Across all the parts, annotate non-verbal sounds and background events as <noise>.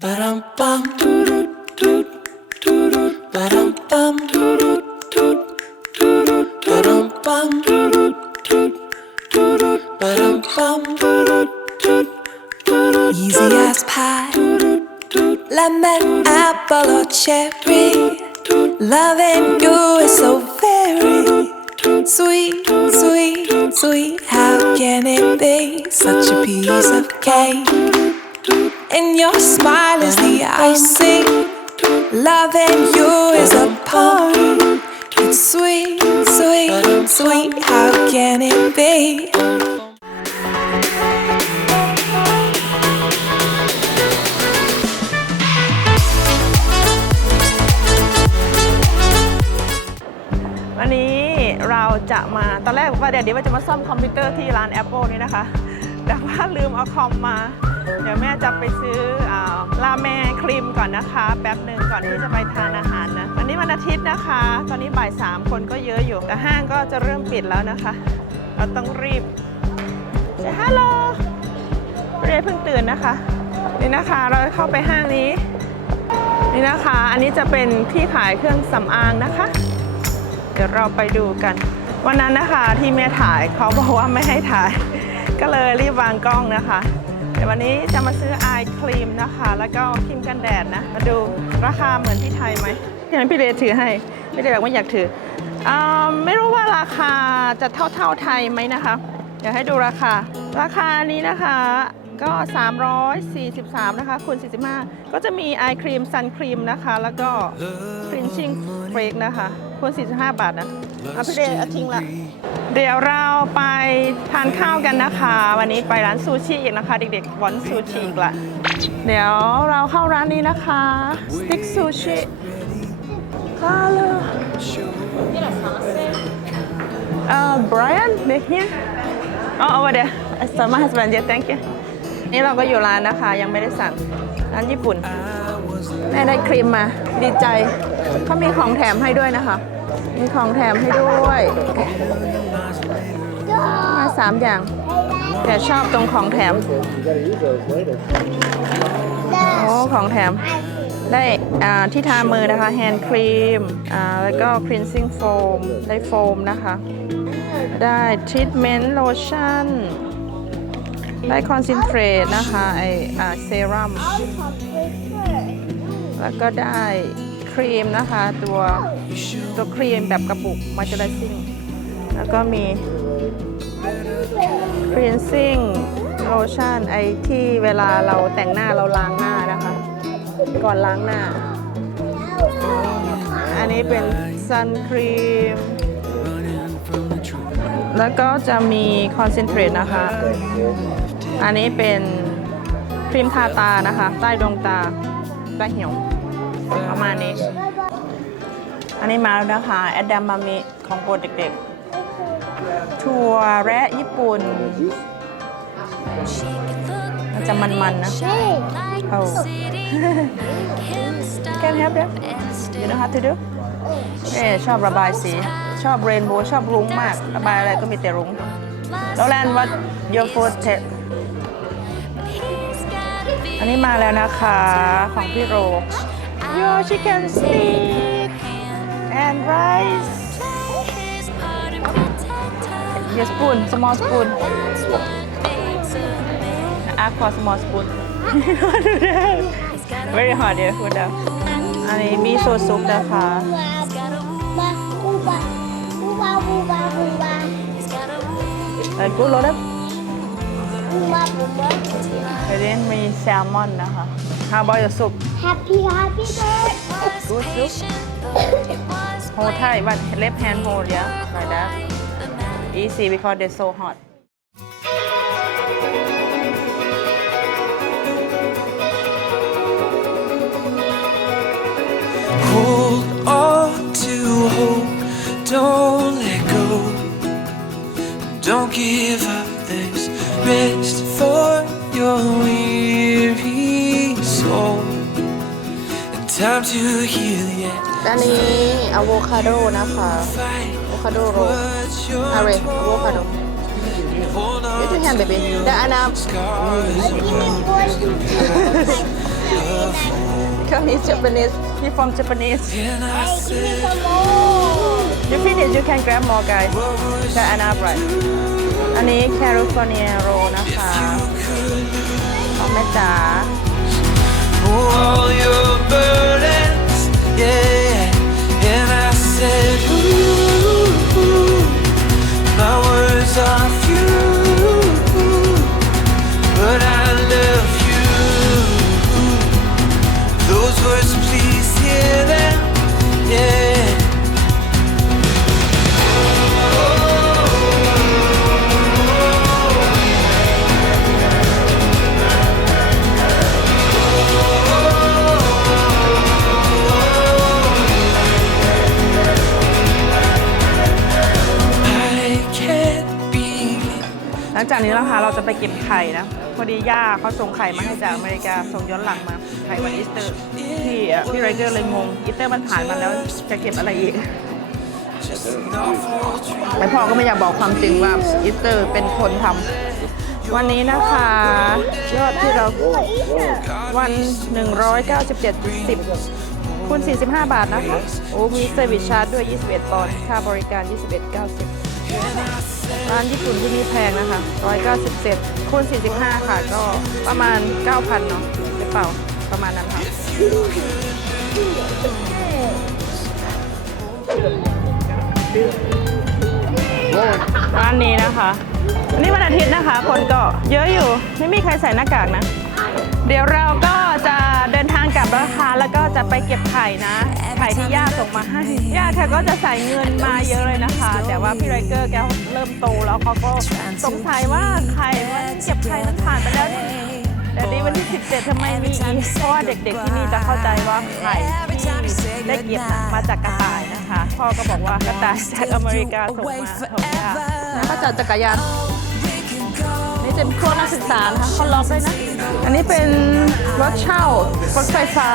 Ba-dum bum doo doo doo Ba-dum bum doo doo doo Ba-dum bum doo doo doo Ba-dum bum doo doo Easy as pie. Lemon, apple or cherry. Loving you is so very Sweet, sweet, sweet. How can it be? Such a piece of cake? And your smile is the icing. Loving you is a part. It's sweet, sweet, sweet. How can it be? วันนี้เราจะมาตอนแรกว่าเดี๋ยวเดี๋ยวว่าจะมาซ่อมคอมพิวเตอร์ที่ร้าน Apple นี่นะคะ แต่ว่าลืมเอาคอมมา เดี๋ยวแม่จะไปซื้ออาราเมงครีมก่อนนะคะ แป๊บหนึ่งก่อนที่จะไปทานอาหารนะวันนี้วันอาทิตย์นะคะ ตอนนี้บ่ายสามคนก็เยอะอยู่แต่ห้างก็จะเริ่มปิดแล้วนะคะ เราต้องรีบฮัลโหลเรเพิ่งตื่นนะคะ นี่นะคะเราเข้าไปห้างนี้ นี่นะคะ อันนี้จะเป็นที่ขายเครื่องสำอางนะคะ เดี๋ยวเราไปดูกัน วันนั้นนะคะที่แม่ถ่ายเขาบอกว่าไม่ให้ถ่าย ก็เลยรีบวางกล้องนะคะ เดี๋ยววันนี้จะมาซื้ออายครีมนะคะ แล้วก็ครีมกันแดดนะ มาดูราคาเหมือนที่ไทยไหมพี่นั้นพี่เรถือให้พี่เรบอกว่าอยากถืออาไม่รู้ว่าราคาจะเท่าเท่าๆไทยไหมนะคะเดี๋ยวให้ดูราคา ราคานี้นะคะก็ 343 นะคะคูณ45 ก็จะมีไอครีมซันครีมนะคะ แล้วก็ Finishing Flake นะคะคูณ45 บาทนะ อาพี่เดชเอาทิ้งละ เดี๋ยวเราไปทานข้าวกันนะคะ วันนี้ไปร้านซูชิอีกนะคะ เด็กๆวอนซูชิอีกละเดี๋ยวเราเข้าร้านนี้นะคะสติ๊กซูชิฮัลโหลเอ่อ Brian back here oh over there so my husband yeah thank you นี่เราก็อยู่ร้านนะคะ ยังไม่ได้สั่งร้านญี่ปุ่นแม่ได้ครีมมา ดีใจเขามีของแถมให้ด้วยนะคะ มีของแถมให้ด้วย มาสามอย่าง แต่ชอบตรงของแถม โอ้ ของแถม ได้ที่ทามือนะคะ แฮนด์ครีม แล้วก็ cleansing foam ได้โฟมนะคะ ได้ treatment lotion ได้ concentrate นะคะ ไอเซรั่ม แล้วก็ได้ ครีมนะคะ ตัวตัวครีมแบบกระปุก moisturizing แล้วก็มี cleansing lotion ไอที่เวลาเราแต่งหน้าเราล้างหน้านะคะ ก่อนล้างหน้า อันนี้เป็น sun cream แล้วก็จะมี concentrate นะคะ อันนี้เป็นครีมทาตานะคะ ใต้ดวงตาใต้เหี่ยว ประมาณนี้ อันนี้มาแล้วนะคะแอดดามามิของโปรดเด็กๆถั่วแระญี่ปุ่นมันจะมันๆนะโอ้ Can help them You know how to do เอ๊ชอบระบายสี ชอบเรนโบว์ชอบรุ้งมาก ระบายอะไรก็มีแต่รุ้งแล้วแลนวัด your food taste อันนี้มาแล้วนะคะ ของพี่โร Your chicken stick and rice Yes spoon small spoon ask for small spoon <laughs> Very hard yeah food down อันนี้มีโซซุปนะคะ ไอ้กูรสแล้วไอ้เล่นมีแซลมอนนะคะ ะ how about your soup Happy happy birthday Good. soup Hold tight but left hand hold yeah like that. Easy because they're so hot. Hold on to hope, don't let go. Don't give up, there's rest for ด้านนี้อะโวคาโดนะคะ Fight อะโวคาโดโร what you're อาเรอะโวคาโด Hold on Use your hand baby แต่อันนั้น scars. Because he's Japanese. He from Japanese. And I Give me said, some more. You finish, you can grab more guys. The enough right? อันนี้ California roll นะคะของแม่จ๋า oh, all your burdens, ลังจากนี้นะคะเราจะไปเก็บไข่นะ พอดีย่าเขาส่งไข่มาให้จากอเมริกาส่งย้อนหลังมาไข่วันอีสเตอร์พี่พี่ไรเกอร์เลยงงอีสเตอร์มันผ่านมาแล้วจะเก็บอะไรอีกแต่พ่อก็ไม่อยากบอกความจริงว่าอีสเตอร์เป็นคนทำวันนี้นะคะ ยอดที่เราวัน 197.10คูณ45 บาทนะคะ โอ้มีเซอร์วิสชาร์จด้วย 21ปอนด์ค่าบริการ 21.90 ร้านญี่ปุ่นที่นี่แพงนะคะ197คูณ45 ค่ะ ก็ประมาณ 9,000 เนาะหรือเปล่าประมาณนั้นค่ะร้านนี้นะคะ วันนี้วันอาทิตย์นะคะ คนก็เยอะอยู่ ไม่มีใครใส่หน้ากากนะ เดี๋ยวเราก็จะ กลับแล้วค่ะแล้วก็จะไปเก็บไข่นะ ไข่ที่ย่าส่งมาให้ ย่าแกก็จะใส่เงินมาเยอะเลยนะคะ แต่ว่าพี่ไรเกอร์แกเริ่มโตแล้วเขาก็สงสัยว่าไข่มันเก็บไข่มันผ่านไปแล้วนี่แต่นี้วันที่ 17ทำไมมีอีกเพราะว่าเด็กๆที่นี่จะเข้าใจว่าไข่ที่ได้เก็บมาจากกระต่ายนะคะ พ่อก็บอกว่ากระต่ายจากอเมริกาส่งมาของย่าแล้วก็จัดจักรยาน นี่เป็นพวนักศึกษานะคะเขาล็อกด้วยนะ อันนี้เป็นรถเช่ารถไฟฟ้า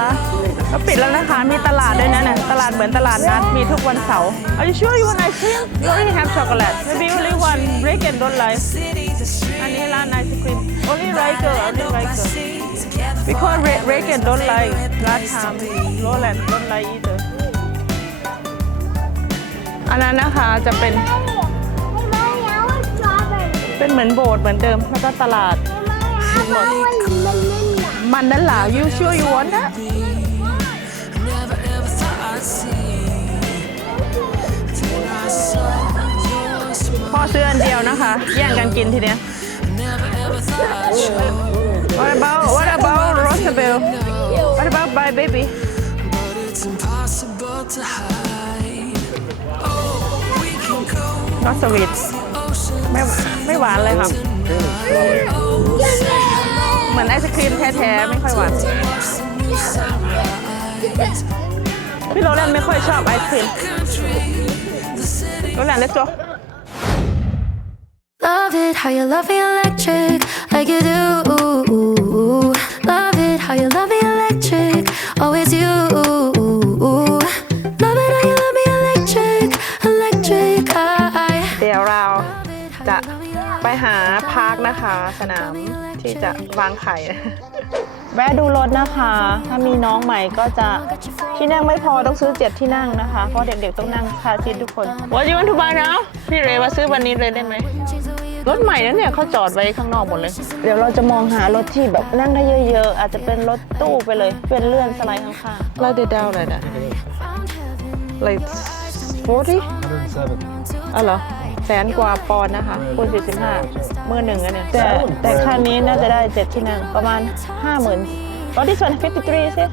ก็ปิดแล้วนะคะ มีตลาดด้วยนะเนี่ยตลาดเหมือนตลาดนัด มีทุกวันเสาร์ Are you sure you want ice cream? You already have chocolate. Maybe only one break and don't like. อันนี้ร้านไอศครีม Only Riker only Riker Because Riker and don't like last time Roland don't like either อันนั้นนะคะจะเป็น เป็นเหมือนโบสถ์เหมือนเดิม แล้วก็ตลาด Mommy, I want banana. มันนั่นหล่ะ you sure you want that never ever thought I'd see till I saw your smile. พ่อซื้ออันเดียวนะคะ แย่งกันกินทีเนี้ย Never ever thought I'd show, What about What about Rosabelle What about my baby but it's impossible to hide. Oh, we can go not sweet ocean ไม่ไม่หวานเลยค่ะ เหมือนไอศครีมแท้ๆ ไม่ค่อยหวาน พี่โรแลนด์ไม่ค่อยชอบไอศครีมโรแลนด์ let's go Love it how you love me electric, like you do. Love it how you love me นะคะ สนามที่จะวางไข่ แวะดูรถนะคะ ถ้ามีน้องใหม่ก็จะที่นั่งไม่พอต้องซื้อเจ็ดที่นั่งนะคะ เพราะเด็กๆต้องนั่งคาซีททุกคน What you want to buy now พี่เรว่าซื้อวันนี้เลยได้ไหมรถใหม่นั้นเนี่ยเขาจอดไว้ข้างนอกหมดเลย เดี๋ยวเราจะมองหารถที่แบบนั่งได้เยอะๆ อาจจะเป็นรถตู้ไปเลย เป็นเลื่อนสไลด์ข้างๆ เราเดดาวอะไรนะ like 40 อ๋อเหรอแสนกว่าปอนด์นะคะคูณ45 มือหนึ่งอะเนี่ยแต่แต่คันนี้น่าจะได้เจ็ดที่นั่งประมาณ50,000 What this one 53สิ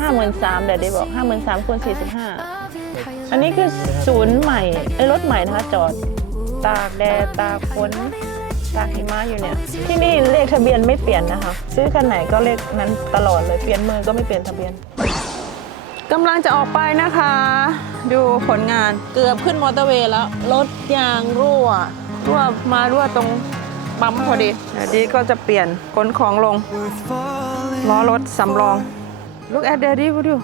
ห้าหมื่นสามเดี๋ยวได้บอกห้าหมื่นสามคูณสี่สิบห้าอันนี้คือศูนย์ใหม่ไอ้ยรถใหม่นะคะจอด ตากแดดตากฝนตากหิมะอยู่เนี่ย ที่นี่เลขทะเบียนไม่เปลี่ยนนะคะ ซื้อคันไหนก็เลขนั้นตลอดเลยเปลี่ยนมือก็ไม่เปลี่ยนทะเบียนกำลังจะออกไปนะคะ ดูผลงานเกือบขึ้นมอเตอร์เวย์แล้ว รถยางรั่ว รั่วมารั่วตรงปั๊มพอดีเดี๋ยวดีก็จะเปลี่ยนขนของลงล้อรถสำรอง Look at daddy would you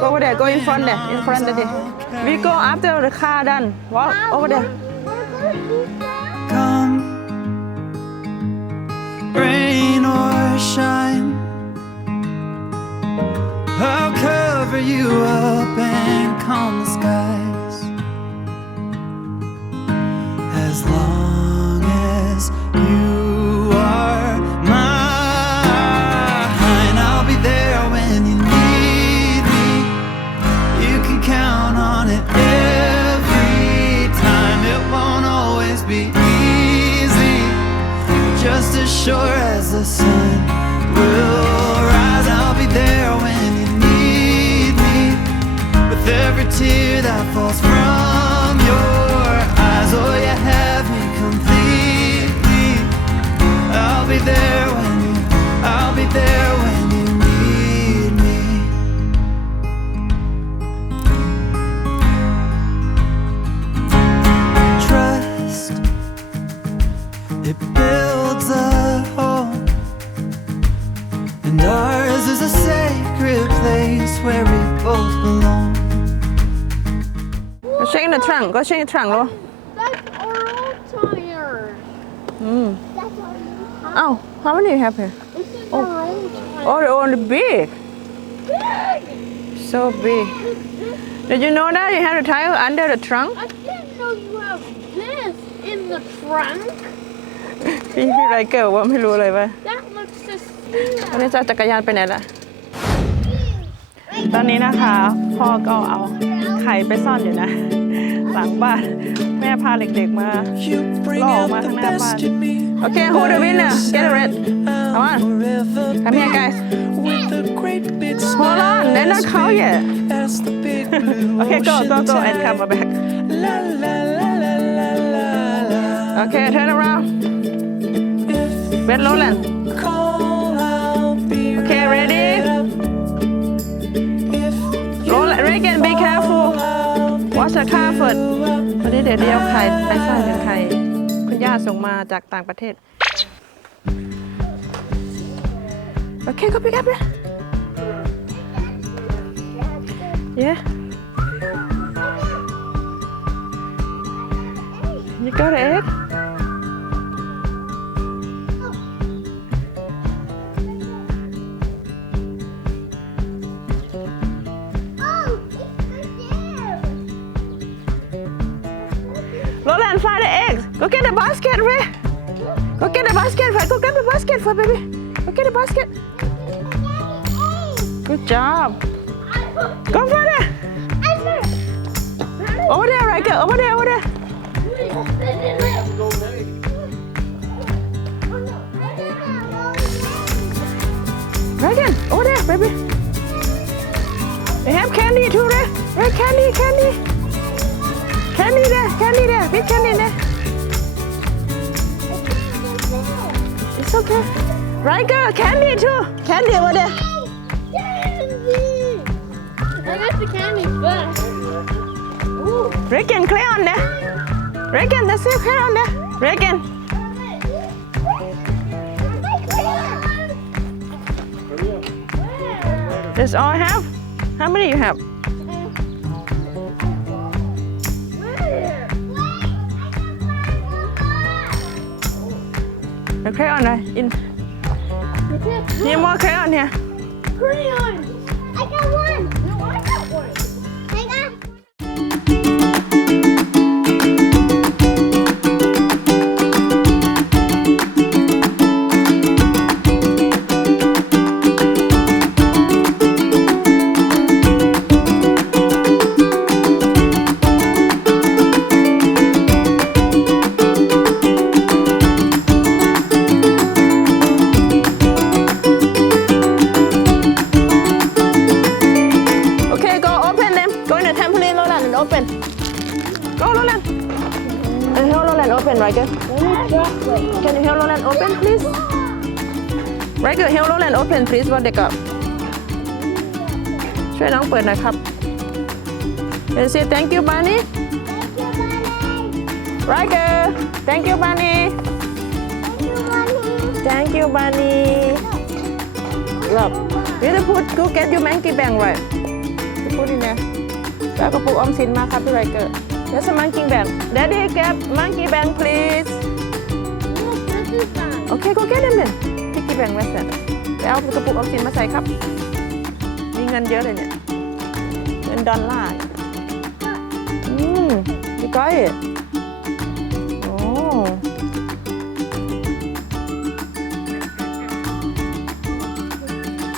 go over there go in front there in front daddy we go after the car done walk over there come rain or shine I'll cover you up ลูก That's our old tire. อืม That's our new tire. เอ้า how many you have here This is our old tire. oh they're only big so big did you know that you have the tire under the trunk I didn't know you have this in the trunk. พี่พี่ไรเกิลว่าไม่รู้เลยว่า That looks วัน suspicious. นี้จะเอาจักรยานไปไหนล่ะ ตอนนี้นะคะ พ่อก็เอาไข่ไปซ่อนอยู่นะ หลังบ้าน แม่พาเด็กๆมา You bring Oh, out the mahal best naman. in me. Okay, who the winner? Get it red. Come on. Forever Come here, be guys. With a great big Hold on, they're not smile out yet. As the big blue Okay, go, go, ocean go, and tide. come back. La la la la la la la. Okay, turn around. If Red Lowland. จะฆ่าเฟิร์ดวันนี้เดี๋ยวเดียวไข่ไปซ่อนเป็นไข่คุณย่าส่งมาจากต่างประเทศ โอเคก็พิกับนะเย Yeah. You got it? Basket, Ray. Go get the basket, Ray. Go get the basket for baby. Go get the basket. Good job. Go for it. Over there, Riker. Over there, over there. Reagan, over there, baby. They have candy too, Ray. Ray, candy, candy. Candy there, candy there, big candy there. Riker, candy too. Candy over there. Candy! I got the candy first. Ooh. Reagan, crayon there. Reagan, there's still crayon there. Reagan. That's all I have. How many you have? The crayon there. In. Need more crayon here. Crayons! Roland open, please. What they got? ช่วยน้องเปิดหน่อยครับ Can you say thank you, Bunny? Riker, thank you, Bunny. Thank you, Bunny. Look, you to put, go get your monkey bank right. You put in there. แล้วกระปุกออมสินมาครับพี่ไรเกอร์ There's a monkey bank. Daddy, get monkey bank, please. Okay, go get them then. Piggy bank มา แล้วกระปุกออมสินมาใส่ครับ มีเงินเยอะเลยเนี่ย เงินดอลลาร์อืมพี่ก้อยโอ้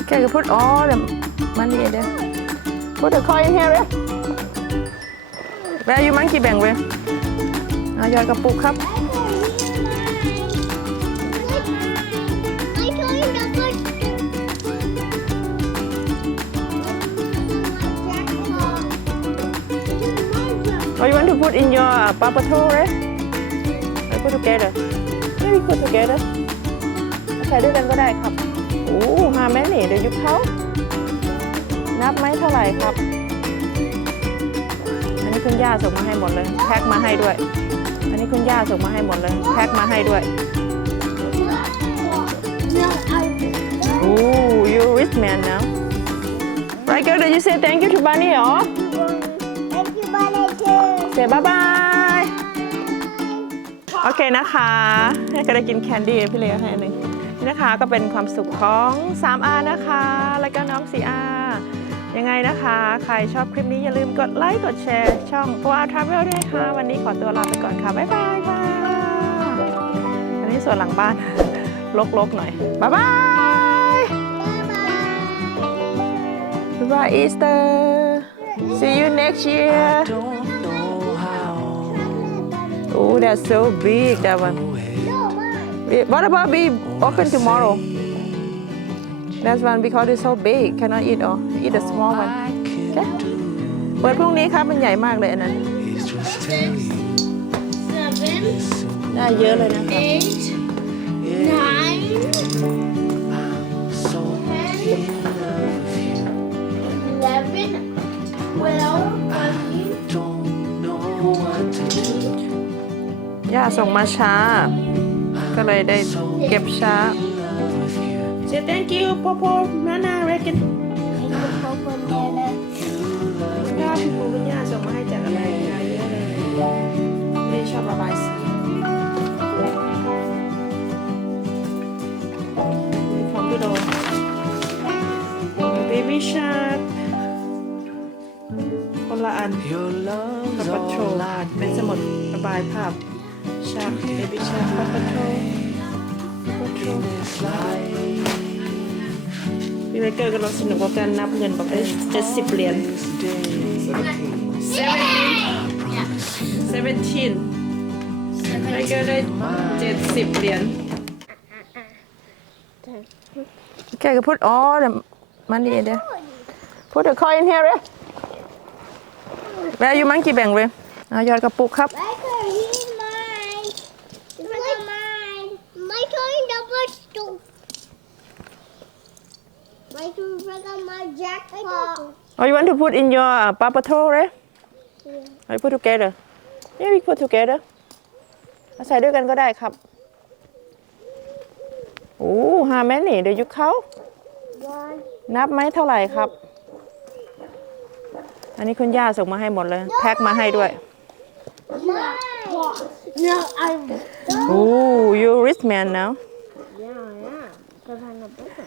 แกก็พูดอ๋อเดี๋ยวมันนี่เดี๋ยวพูดเดี๋ยวคอยแฮร์เว้แวร์ยูมันกี่แบ่งเว้ยยอยกระปุกครับ put in your uh, paw patrol right I put together maybe put together ใส่ด้วยกันก็ได้ครับโอ้ฮาแม่นี่เดี๋ยวยุบเขานับไหมเท่าไหร่ครับ อันนี้คุณย่าส่งมาให้หมดเลย แพ็คมาให้ด้วย อันนี้คุณย่าส่งมาให้หมดเลย แพ็คมาให้ด้วยโอ้ you rich man now right girl did you say thank you to Bunny เหรอ เสียบายบาย โอเคนะคะให้ก็ได้กินแคนดี้พี่เลี้ยงให้อันหนึ่งนี่นะคะก็เป็นความสุขของ 3R นะคะ แล้วก็น้อง 4R ยังไงนะคะ ใครชอบคลิปนี้อย่าลืมกดไลค์ กดแชร์ ช่อง 4R Travel ด้วยค่ะวันนี้ขอตัวลาไปก่อนค่ะ บ๊ายบายค่ะอันนี้ส่วนหลังบ้านลกๆหน่อย บ๊ายบาย บ๊ายบายอีสเตอร์ see you next year Oh, that's so big, that one. Eh, What about we open tomorrow? That one because it's so big. Cannot eat all. Eat the small one. I can Okay. เปิดพรุ่งนี้ครับมันใหญ่มากเลยอันนั้น is just tell you. Seven, ได้เยอะเลยนะครับ eight, nine, So าส่งมาช้า ก็เลยได้เก็บช้า In love with you. Say thank you พ่อพ่อนานาเรกิน Thank you, Papa Nana. ย่าพี่ปูคุณย่าส่งมาให้จากอะไรเยอะเลยไม่ชอบระบายสีนี่ของพี่โด Baby Shark คนละอัน Your love's พับโช all I เป็นสมุดระบายภาพ Shark Baby Shark พับโช in this life. พี่ไมเคิลกำลังสนุกกับการนับเงินบอกได้เจ็ดสิบเหรียญ This day, 17ไมเคิลได้เจ็ดสิบเหรียญแกก็พูดอ๋อเดี๋ยวมันนี่เดี๋ยวพูดเดี๋ยวคอยอินเฮียเลยแวร์ยูมันกี่แบ่งเลยเอายอดกระปุกครับ Michael, look at my jackpot. Oh, you want to put in your uh, Paw Patrol, right? I put together. Yeah, we put together. เอาใส่ด้วยกันก็ได้ครับ โอ้ฮาแม่นี่เดี๋ยวยุคเขา One. นับไหมเท่าไหร่ครับ อันนี้คุณย่าส่งมาให้หมดเลย แพ็คมาให้ด้วย Mine. No, I. โอ้ you rich man now Yeah, yeah. Because I'm a booger.